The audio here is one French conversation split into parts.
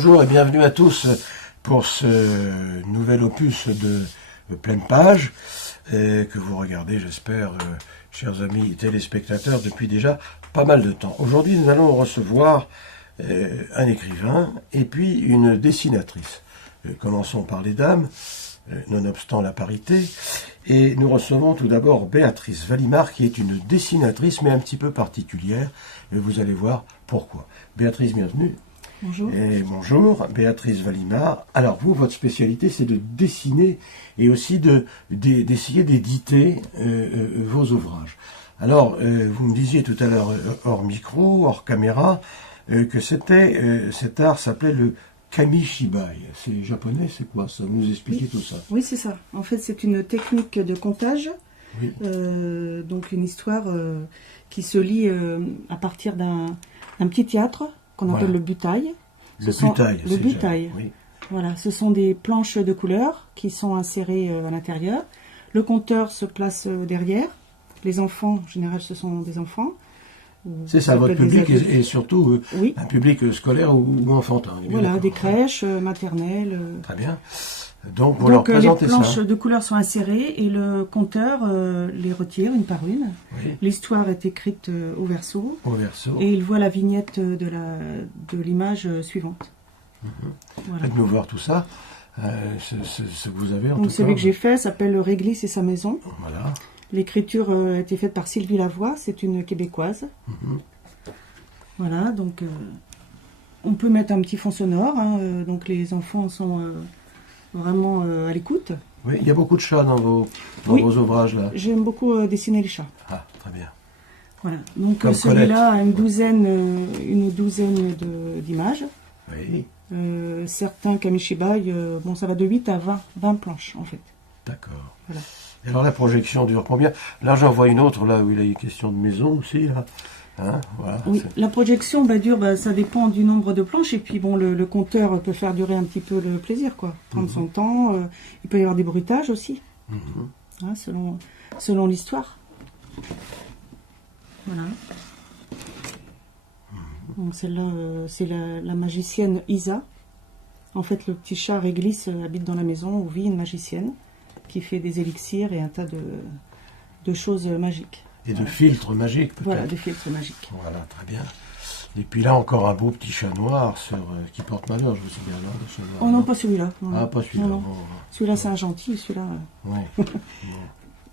Bonjour et bienvenue à tous pour ce nouvel opus de Pleine Page que vous regardez, j'espère, chers amis téléspectateurs, depuis déjà pas mal de temps. Aujourd'hui, nous allons recevoir un écrivain et puis une dessinatrice. Commençons par les dames, nonobstant la parité. Et nous recevons tout d'abord Béatrice Valimard, qui est une dessinatrice, mais un petit peu particulière. Et vous allez voir pourquoi. Béatrice, bienvenue. Bonjour. Et bonjour, Béatrice Valimard. Alors vous, votre spécialité, c'est de dessiner et aussi d'essayer d'éditer vos ouvrages. Alors, vous me disiez tout à l'heure, hors micro, hors caméra, que cet art s'appelait le kamishibai. C'est japonais, c'est quoi ça? Vous nous expliquez tout ça? Oui, c'est ça. En fait, c'est une technique de comptage. Oui. Donc une histoire qui se lit à partir d'un petit théâtre qu'on appelle le butai. Le butai. Oui. Voilà, ce sont des planches de couleurs qui sont insérées à l'intérieur. Le compteur se place derrière. Les enfants, en général, ce sont des enfants. C'est ça, votre public est surtout oui. Un public scolaire ou enfantin. Voilà, des crèches, maternelles. Très bien. Donc, vous leur présentez les planches ça. de couleurs sont insérées et le compteur les retire une par une. Oui. L'histoire est écrite au verso. Au verso. Et il voit la vignette de l'image suivante. Voilà. Faites-nous voir tout ça. Ce que vous avez en tout cas. Donc celui que j'ai fait s'appelle Le Réglisse et sa maison. Voilà. L'écriture a été faite par Sylvie Lavoie, c'est une québécoise. Voilà, donc on peut mettre un petit fond sonore, donc les enfants sont vraiment à l'écoute. Oui, il y a beaucoup de chats dans vos ouvrages là. J'aime beaucoup dessiner les chats. Ah, très bien. Voilà, donc celui-là a une douzaine d'images. Oui. Certains kamishibai, bon, ça va de 8 à 20 planches en fait. D'accord. Voilà. Et alors la projection dure combien? Là j'en vois une autre là où il y a une question de maison aussi là. Hein, voilà, oui, la projection dure, ça dépend du nombre de planches et puis bon le compteur peut faire durer un petit peu le plaisir quoi, prendre son temps. Il peut y avoir des bruitages aussi, hein, selon l'histoire. Voilà. Donc celle-là c'est la magicienne Isa. En fait le petit chat Réglisse habite dans la maison où vit une magicienne qui fait des élixirs et un tas de choses magiques. Et de filtres magiques, peut-être. Voilà, des filtres magiques. Voilà, très bien. Et puis là, encore un beau petit chat noir qui porte malheur, je me souviens. Le chat noir, oh non, pas celui-là. Ah, pas celui-là. Non. Celui-là, c'est un gentil, celui-là. Oui.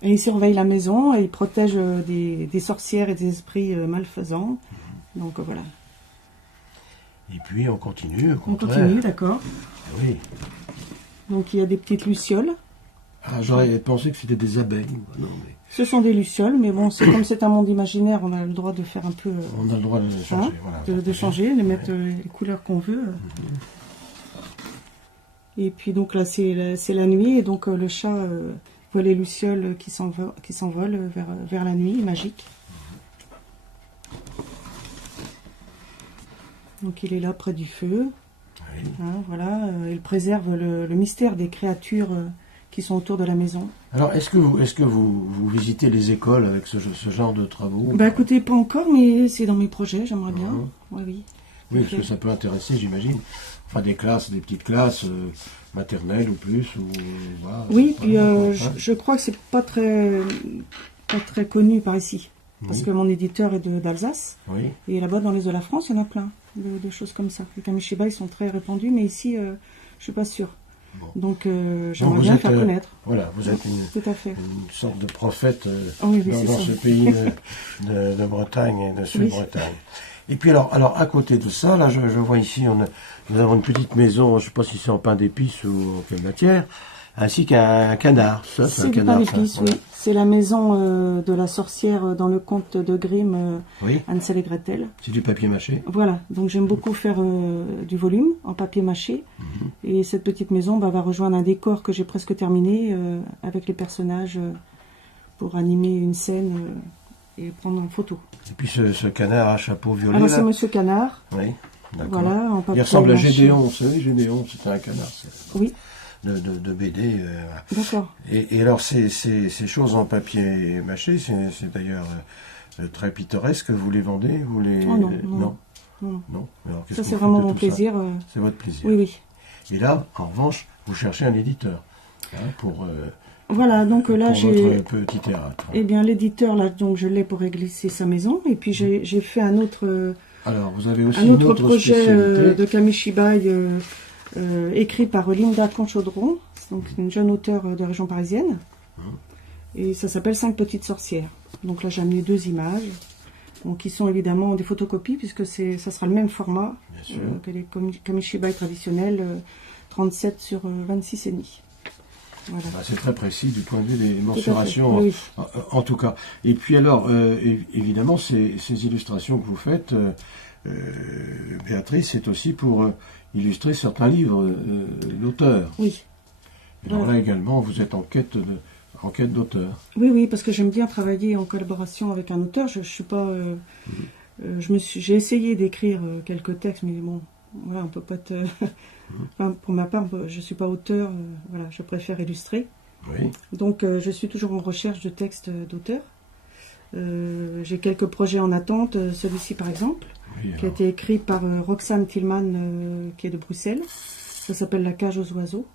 Et il surveille la maison, et il protège des sorcières et des esprits malfaisants. Donc voilà. Et puis, on continue, au On contraire. continue, d'accord. Oui. Donc il y a des petites lucioles. Ah, j'aurais pensé que c'était des abeilles. Non, mais... Ce sont des lucioles, mais bon, comme c'est un monde imaginaire, on a le droit de faire un peu... on a le droit de les changer, voilà. De changer, de mettre les couleurs qu'on veut. Et puis donc là, c'est la nuit, et donc le chat voit les lucioles qui s'envolent vers la nuit, magique. Donc il est là près du feu. Oui. Hein, voilà, il préserve le mystère des créatures qui sont autour de la maison. Alors, est-ce que vous visitez les écoles avec ce genre de travaux? Bah écoutez, pas encore, mais c'est dans mes projets, j'aimerais bien. Oui. Oui, parce que ça peut intéresser, j'imagine. Enfin, des petites classes maternelles ou plus. Voilà, oui, puis je crois que c'est pas très connu par ici. Parce que mon éditeur est d'Alsace. Oui. Et là-bas, dans l'est de la France, il y en a plein de choses comme ça. Les kamishibai sont très répandus, mais ici, je suis pas sûre. Bon. Donc, j'aimerais bien faire connaître. Voilà, vous êtes tout à fait. Une sorte de prophète dans ça. ce pays de Bretagne et de Sud-Bretagne. Et puis alors, à côté de ça, là, je vois ici, nous avons une petite maison, je ne sais pas si c'est en pain d'épices ou en quelle matière, ainsi qu'un canard. C'est du pain d'épices, oui. C'est la maison de la sorcière dans le conte de Grimm, Hansel et Gretel. C'est du papier mâché. Voilà, donc j'aime beaucoup faire du volume en papier mâché. Et cette petite maison va rejoindre un décor que j'ai presque terminé avec les personnages pour animer une scène et prendre en photo. Et puis ce canard à chapeau violet. Alors c'est Monsieur Canard. Oui, d'accord. Voilà, en papier il ressemble mâché. à Gédéon, vous savez, Gédéon, c'était un canard. Oui. De BD. D'accord. Et alors ces choses en papier mâché, c'est d'ailleurs très pittoresque. Vous les vendez, Oh non. Non. Alors, ça c'est vraiment mon plaisir. C'est votre plaisir. Oui, oui. Et là, en revanche, vous cherchez un éditeur pour... Voilà, donc là j'ai votre petit théâtre. Eh bien, l'éditeur là, donc je l'ai pour réglisser sa maison, et puis j'ai fait un autre. Alors, vous avez aussi un autre projet spécialité. de Kamishibai écrit par Linda Conchaudron, donc une jeune auteure de la région parisienne, et ça s'appelle 5 petites sorcières. Donc là, j'ai amené 2 images, donc qui sont évidemment des photocopies puisque ça sera le même format que les Kamishibai traditionnels, 37 sur 26 et demi. Voilà. C'est très précis du point de vue des mensurations, oui. en tout cas. Et puis alors, évidemment, ces illustrations que vous faites, Béatrice, c'est aussi pour illustrer certains livres d'auteurs. Oui. Alors là également, vous êtes en quête d'auteur. Oui, oui, parce que j'aime bien travailler en collaboration avec un auteur. Je suis pas, j'ai essayé d'écrire quelques textes, mais bon, voilà, on peut pas te. Enfin, pour ma part, je suis pas auteur. Voilà, je préfère illustrer. Oui. Donc, je suis toujours en recherche de textes d'auteurs. J'ai quelques projets en attente. Celui-ci, par exemple, qui a été écrit par Roxane Tillman, qui est de Bruxelles. Ça s'appelle La cage aux oiseaux.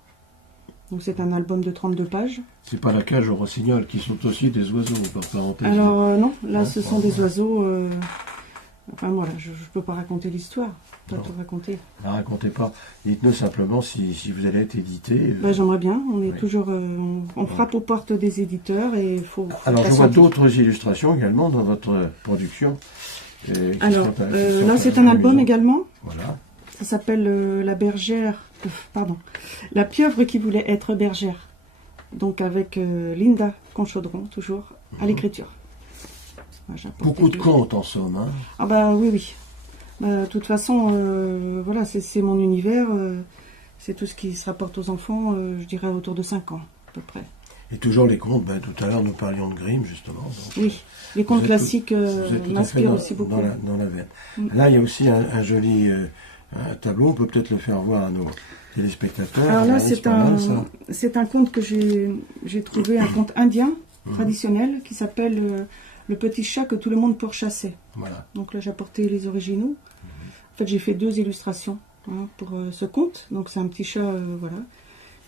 Donc, c'est un album de 32 pages. C'est pas la cage aux rossignols, qui sont aussi des oiseaux, par parenthèse. Alors, non, là, ce sont des oiseaux. Enfin, voilà, je ne peux pas raconter l'histoire. Pas tout raconter. Ne racontez pas. Dites-nous simplement si vous allez être édité. J'aimerais bien. On est toujours. On frappe aux portes des éditeurs et il faut. Alors, je vois d'autres illustrations également dans votre production. Alors, là, c'est un album également. Voilà. Ça s'appelle La bergère. La pieuvre qui voulait être bergère. Donc, avec Linda Conchaudron, toujours, à l'écriture. Beaucoup de contes, en somme. Hein. Ah, bah oui, oui. De toute façon, voilà, c'est mon univers. C'est tout ce qui se rapporte aux enfants, je dirais autour de 5 ans, à peu près. Et toujours les contes, tout à l'heure nous parlions de Grimm, justement. Donc, oui, les contes classiques m'inspirent aussi beaucoup. Dans la veine. Là, il y a aussi un joli un tableau, on peut peut-être le faire voir à nos téléspectateurs. Alors là, c'est un conte que j'ai trouvé, un conte indien, traditionnel, qui s'appelle Le petit chat que tout le monde pourchassait. Voilà. Donc là, j'ai apporté les originaux. En fait, j'ai fait 2 illustrations pour ce conte. Donc c'est un petit chat, voilà,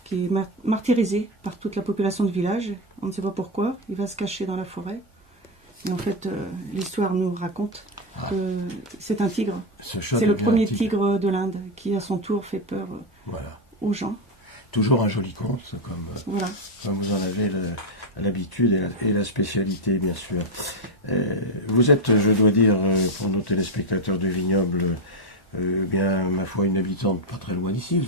qui est martyrisé par toute la population du village. On ne sait pas pourquoi. Il va se cacher dans la forêt. Et en fait, l'histoire nous raconte que c'est un tigre. C'est le premier tigre de l'Inde qui, à son tour, fait peur aux gens. Toujours un joli conte, comme vous en avez l'habitude et la spécialité, bien sûr. Vous êtes, je dois dire, pour nos téléspectateurs du vignoble, bien, ma foi, une habitante pas très loin d'ici.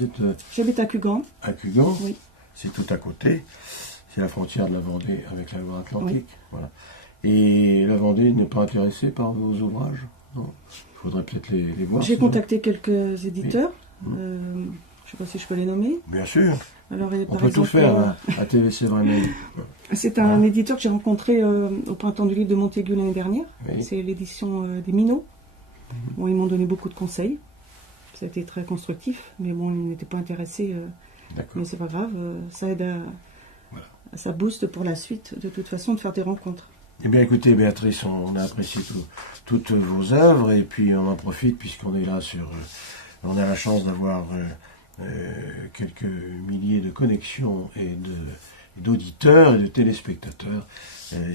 J'habite à Cugan. À Cugan, oui. C'est tout à côté. C'est la frontière de la Vendée avec la Loire-Atlantique. Oui. Voilà. Et la Vendée n'est pas intéressée par vos ouvrages? Non. Il faudrait peut-être les voir. J'ai contacté quelques éditeurs. Oui. Je ne sais pas si je peux les nommer. Bien sûr. Alors, on peut tout faire à TVC Vraiment. C'est un éditeur que j'ai rencontré au Printemps du Livre de Montaigu l'année dernière. Oui. C'est l'édition des Minots. Bon, ils m'ont donné beaucoup de conseils. Ça a été très constructif, mais bon, ils n'étaient pas intéressés. Mais c'est pas grave, ça aide ça booste pour la suite, de toute façon, de faire des rencontres. Eh bien, écoutez, Béatrice, on a apprécié toutes vos œuvres, et puis on en profite, puisqu'on est là on a la chance d'avoir quelques milliers de connexions et d'auditeurs et de téléspectateurs.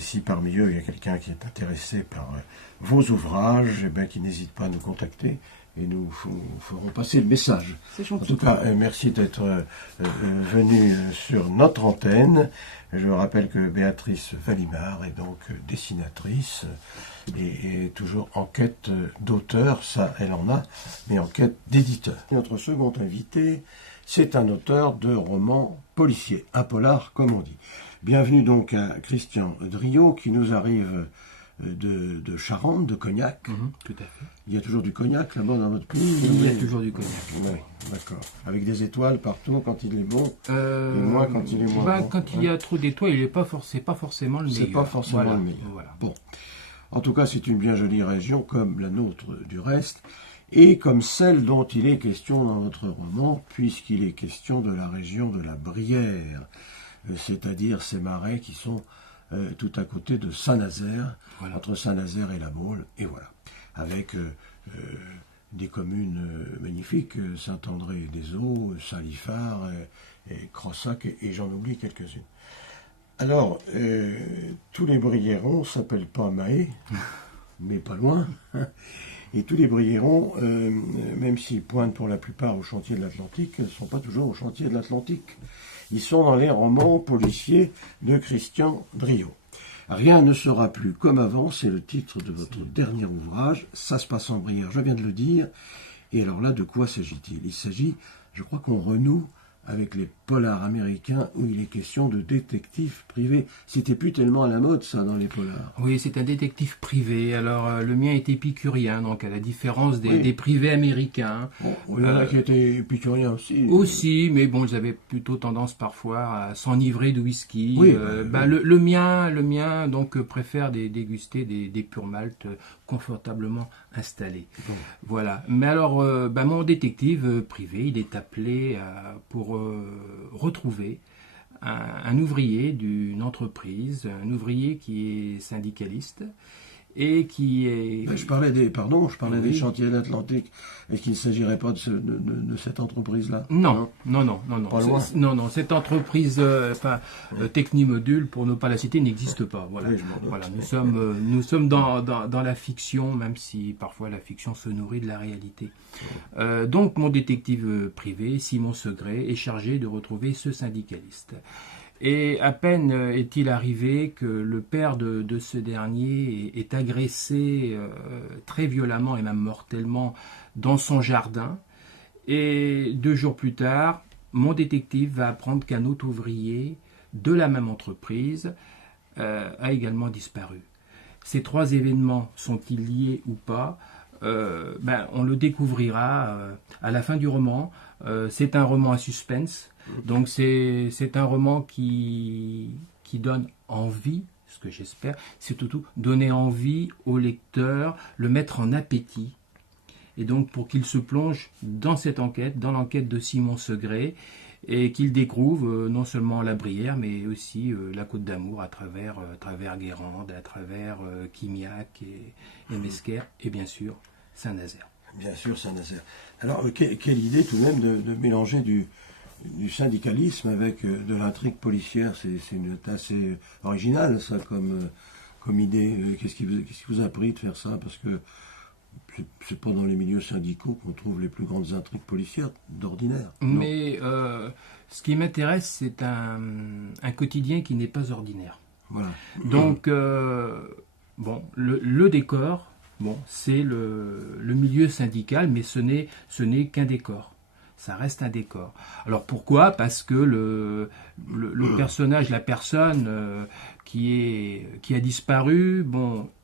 Si parmi eux, il y a quelqu'un qui est intéressé par vos ouvrages, eh bien, qu'il n'hésite pas à nous contacter et nous ferons passer le message. C'est gentil. En tout cas, merci d'être venu sur notre antenne. Je rappelle que Béatrice Valimard est donc dessinatrice et toujours en quête d'auteur, ça elle en a, mais en quête d'éditeur. Notre second invité, c'est un auteur de romans policiers, un polar comme on dit. Bienvenue donc à Christian Driot qui nous arrive de Charente, de Cognac. Tout à fait. Il y a toujours du cognac là-bas dans votre pays? Il y a toujours du cognac. Oui, d'accord. Avec des étoiles partout quand il est bon, et moins quand il est moins bon. Quand il y a trop d'étoiles, c'est pas forcément le meilleur. C'est pas forcément le meilleur. Voilà. Bon. En tout cas, c'est une bien jolie région, comme la nôtre du reste, et comme celle dont il est question dans votre roman, puisqu'il est question de la région de la Brière, c'est-à-dire ces marais qui sont tout à côté de Saint-Nazaire, entre Saint-Nazaire et la Baule, et voilà, avec des communes magnifiques, Saint-André-des-Eaux, Saint-Liphard, et Crossac, et j'en oublie quelques-unes. Alors, tous les Briérons s'appellent pas Mahé, mais pas loin. Et tous les Briérons, même s'ils pointent pour la plupart au chantier de l'Atlantique, ne sont pas toujours au chantier de l'Atlantique. Ils sont dans les romans policiers de Christian Driot. Rien ne sera plus comme avant, c'est le titre de votre dernier ouvrage. Ça se passe en Brière, je viens de le dire. Et alors là, de quoi s'agit-il? Il s'agit, je crois qu'on renoue avec les polars américains où il est question de détectives privés. C'était plus tellement à la mode, ça, dans les polars. Oui, c'est un détective privé. Alors, le mien est épicurien, donc à la différence des privés américains. Bon, il y en a qui étaient épicuriens aussi. Aussi, mais bon, ils avaient plutôt tendance parfois à s'enivrer de whisky. Oui, le mien, donc, préfère déguster des purs maltes confortablement installés. Bon. Voilà. Mais alors, mon détective privé, il est appelé pour retrouver un ouvrier d'une entreprise, un ouvrier qui est syndicaliste et qui est... Je parlais des chantiers de l'Atlantique. Est-ce qu'il ne s'agirait pas de cette entreprise-là? Non. Pas loin. Non, cette entreprise, Technimodule, pour ne pas la citer, n'existe pas. Voilà. Oui, Voilà. Nous sommes dans la fiction, même si parfois la fiction se nourrit de la réalité. Donc, mon détective privé, Simon Segré, est chargé de retrouver ce syndicaliste. Et à peine est-il arrivé que le père de ce dernier est agressé très violemment et même mortellement dans son jardin. Et 2 jours plus tard, mon détective va apprendre qu'un autre ouvrier de la même entreprise a également disparu. Ces 3 événements sont-ils liés ou pas? On le découvrira à la fin du roman. C'est un roman à suspense. Donc c'est un roman qui donne envie, ce que j'espère, c'est surtout donner envie au lecteur, le mettre en appétit. Et donc pour qu'il se plonge dans cette enquête, dans l'enquête de Simon Segré, et qu'il découvre non seulement la Brière, mais aussi la Côte d'Amour à travers Guérande, à travers Quimiac et Mesquer, et bien sûr Saint-Nazaire. Bien sûr, Saint-Nazaire. Alors, quelle idée tout de même de mélanger du syndicalisme avec de l'intrigue policière. C'est assez original, ça, comme idée. Qu'est-ce qui vous a pris de faire ça? Parce que c'est pas dans les milieux syndicaux qu'on trouve les plus grandes intrigues policières d'ordinaire. Mais ce qui m'intéresse, c'est un quotidien qui n'est pas ordinaire. Voilà. Donc, le décor, c'est le milieu syndical, mais ce n'est qu'un décor. Ça reste un décor. Alors pourquoi? Parce que le personnage, la personne qui a disparu,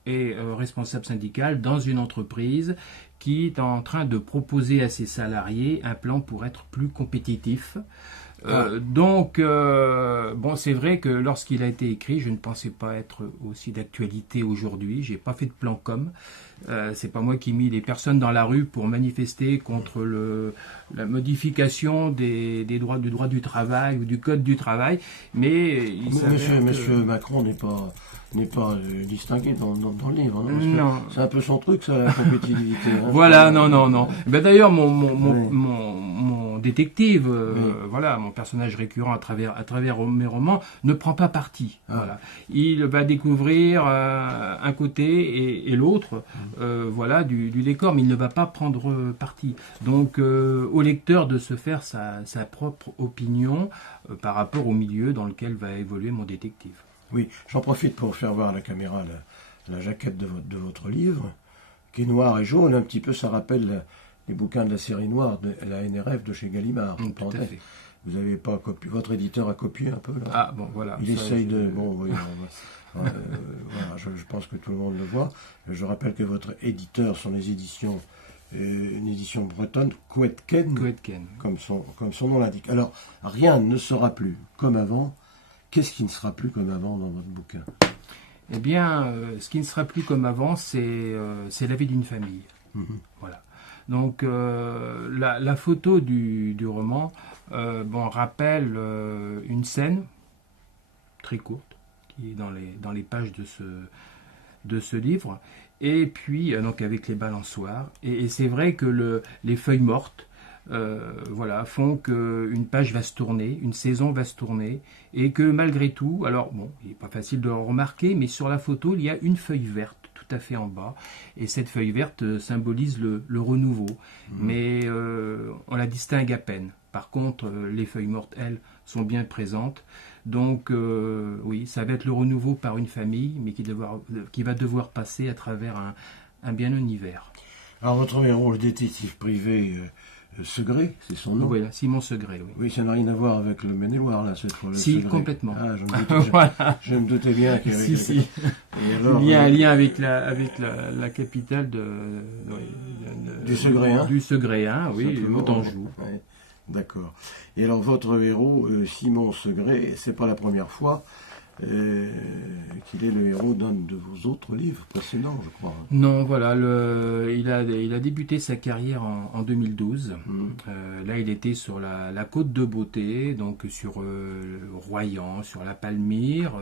est responsable syndical dans une entreprise qui est en train de proposer à ses salariés un plan pour être plus compétitif. C'est vrai que lorsqu'il a été écrit, je ne pensais pas être aussi d'actualité aujourd'hui. J'ai pas fait de plan com. C'est pas moi qui ai mis les personnes dans la rue pour manifester contre la modification du droit du travail ou du code du travail. Mais Monsieur Macron n'est pas distingué dans le livre. Non. C'est un peu son truc, ça, la compétitivité. Voilà, non. D'ailleurs, mon détective, mon personnage récurrent à travers mes romans, ne prend pas parti. Voilà. Il va découvrir un côté et l'autre du décor, mais il ne va pas prendre parti. Donc, au lecteur de se faire sa propre opinion par rapport au milieu dans lequel va évoluer mon détective. Oui, j'en profite pour faire voir à la caméra la jaquette de votre livre, qui est noire et jaune. Un petit peu, ça rappelle les bouquins de la série noire, de la NRF de chez Gallimard. Tout à fait. Vous n'avez pas copié, votre éditeur a copié un peu là. Ah bon, voilà. Il essaye de. Bon, oui. Je pense que tout le monde le voit. Je rappelle que votre éditeur sont les éditions, une édition bretonne, Couetken, comme son nom l'indique. Alors, rien ne sera plus comme avant. Qu'est-ce qui ne sera plus comme avant dans votre bouquin? Eh bien, ce qui ne sera plus comme avant, c'est la vie d'une famille. Voilà. Donc, la photo du roman rappelle une scène très courte qui est dans les pages de ce livre Et puis, donc avec les balançoires. Et c'est vrai que les feuilles mortes, voilà, font qu'une page va se tourner, une saison va se tourner, et que malgré tout, alors bon, il n'est pas facile de le remarquer, mais sur la photo, il y a une feuille verte tout à fait en bas, et cette feuille verte symbolise le renouveau, mais on la distingue à peine. Par contre, les feuilles mortes, elles, sont bien présentes. Donc, oui, ça va être le renouveau par une famille, mais qui va devoir passer à travers un bien hiver. Alors, votre héros, le détective privé Segré, c'est son nom? Oui, Simon Segré, oui. Oui, ça n'a rien à voir avec le Maine-et-Loire, là, cette fois. Si, Segré. complètement. Ah, je me doutais bien qu'il y avait... Si. Et alors, il y a un lien avec la capitale du Segréen. Du Segréen, oui, Montanjou. Ouais. D'accord. Et alors, votre héros, Simon Segré, c'est pas la première fois qu'il est le héros d'un de vos autres livres précédents, je crois. Non, voilà, il a débuté sa carrière en 2012. Là, il était sur la côte de Beauté, donc sur Royan, sur la Palmyre.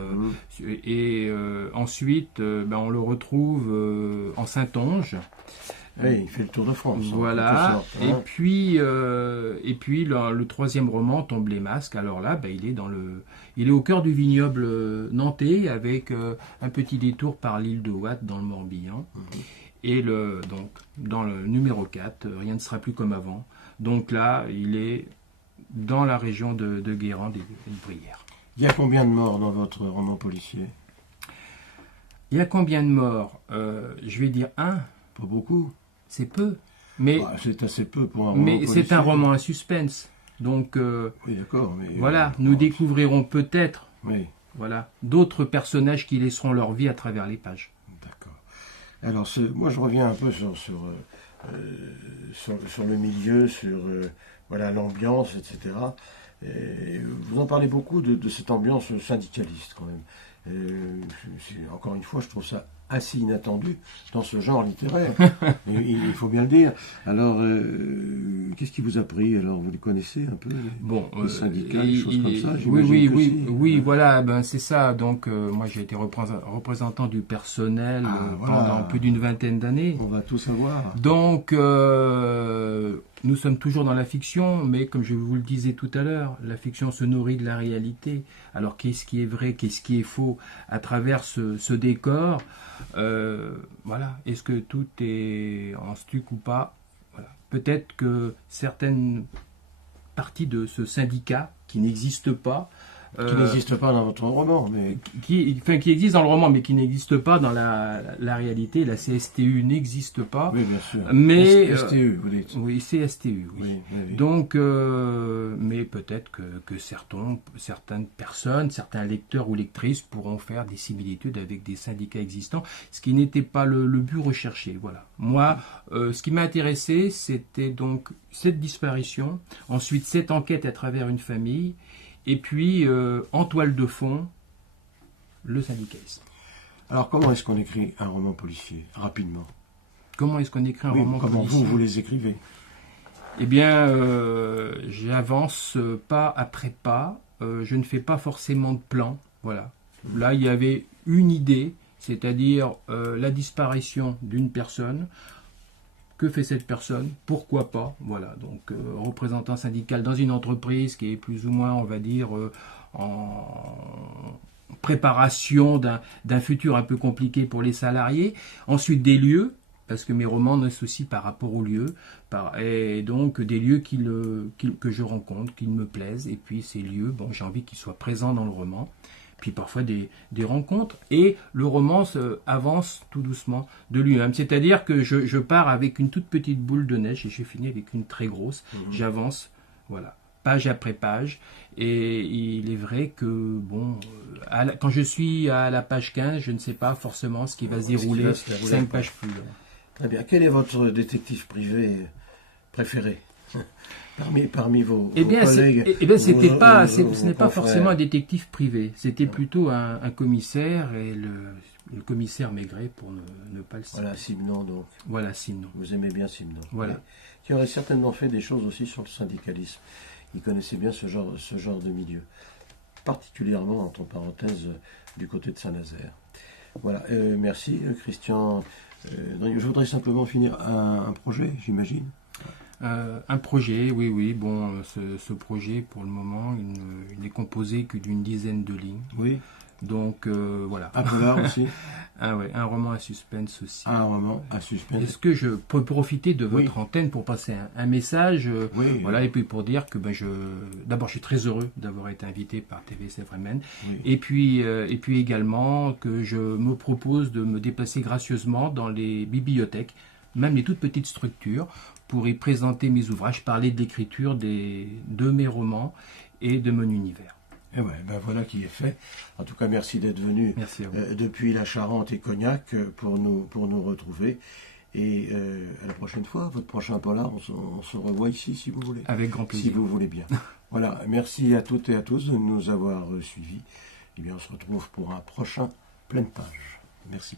Et ensuite, on le retrouve en Saintonge. Oui, il fait le tour de France. Voilà. Et puis le troisième roman, Tombe les masques. Alors là, il est au cœur du vignoble nantais avec un petit détour par l'île de Watt dans le Morbihan. Et donc dans le numéro 4, rien ne sera plus comme avant. Donc là, il est dans la région de Guérande et de Brière. Il y a combien de morts dans votre roman policier? Il y a combien de morts? Je vais dire 1. Pas beaucoup. C'est peu. Mais c'est assez peu pour un roman policier. Mais c'est un roman à suspense. Donc, oui, d'accord. Mais voilà, nous découvrirons peut-être voilà, d'autres personnages qui laisseront leur vie à travers les pages. D'accord. Alors, moi, je reviens un peu sur le milieu, sur voilà, l'ambiance, etc. Et vous en parlez beaucoup de cette ambiance syndicaliste, quand même. Encore une fois, je trouve ça assez inattendu dans ce genre littéraire. Il faut bien le dire. Alors, qu'est-ce qui vous a pris? Alors, vous les connaissez un peu, les syndicats, des choses comme ça? Oui, voilà, c'est ça. Donc, moi, j'ai été représentant du personnel pendant plus d'une vingtaine d'années. On va tout savoir. Donc, nous sommes toujours dans la fiction, mais comme je vous le disais tout à l'heure, la fiction se nourrit de la réalité. Alors, qu'est-ce qui est vrai, qu'est-ce qui est faux à travers ce décor? Voilà. Est-ce que tout est en stuc ou pas? Voilà. Peut-être que certaines parties de ce syndicat qui n'existe pas, qui n'existe pas dans votre roman, mais qui existe dans le roman, mais qui n'existe pas dans la réalité. La CSTU n'existe pas. Oui, bien sûr. Mais STU, vous dites. Oui, CSTU. Oui. Donc, mais peut-être que certaines personnes, certains lecteurs ou lectrices pourront faire des similitudes avec des syndicats existants, ce qui n'était pas le but recherché. Voilà. Moi, ce qui m'a intéressé, c'était donc cette disparition, ensuite cette enquête à travers une famille. Et puis, en toile de fond, le syndicalisme. Alors, comment est-ce qu'on écrit un roman policier, rapidement? Comment est-ce qu'on écrit un roman policier? Comment vous les écrivez? Eh bien, j'avance pas après pas. Je ne fais pas forcément de plan. Voilà. Là, il y avait une idée, c'est-à-dire la disparition d'une personne. Que fait cette personne? Pourquoi pas? Voilà, donc représentant syndical dans une entreprise qui est plus ou moins, on va dire, en préparation d'un futur un peu compliqué pour les salariés. Ensuite, des lieux, parce que mes romans naissent aussi par rapport aux lieux, et donc des lieux que je rencontre, qui me plaisent, et puis ces lieux, j'ai envie qu'ils soient présents dans le roman. Puis parfois des rencontres, et le roman avance tout doucement de lui-même. C'est-à-dire que je pars avec une toute petite boule de neige et je finis avec une très grosse. J'avance, voilà, page après page. Et il est vrai que, quand je suis à la page 15, je ne sais pas forcément ce qui va se dérouler 5 pages plus loin. Très bien. Quel est votre détective privé préféré parmi vos collègues? Ce n'est pas forcément un détective privé. C'était plutôt un commissaire, et le commissaire Maigret, pour ne pas le citer. Voilà, Simon, donc. Voilà, Simon. Vous aimez bien Simon. Voilà. Qui aurait certainement fait des choses aussi sur le syndicalisme. Il connaissait bien ce genre de milieu. Particulièrement, entre parenthèses, du côté de Saint-Nazaire. Voilà. Merci, Christian je voudrais simplement finir un projet, j'imagine. Un projet, oui. Bon, ce projet, pour le moment, il n'est composé que d'une dizaine de lignes. Oui. Donc, voilà. Un polar aussi. Un roman à suspense aussi. Un roman à suspense. Est-ce que je peux profiter de votre antenne pour passer un message voilà, et puis pour dire que d'abord, je suis très heureux d'avoir été invité par TVSF Bremen. Oui. Et puis également que je me propose de me déplacer gracieusement dans les bibliothèques, même les toutes petites structures, pour y présenter mes ouvrages, parler de l'écriture de mes romans et de mon univers. Et voilà qui est fait. En tout cas, merci d'être venu depuis la Charente et Cognac pour nous retrouver. Et à la prochaine fois, votre prochain polar, on se revoit ici si vous voulez. Avec grand plaisir. Si vous voulez bien. Voilà, merci à toutes et à tous de nous avoir suivis. Et bien, on se retrouve pour un prochain Pleine Page. Merci.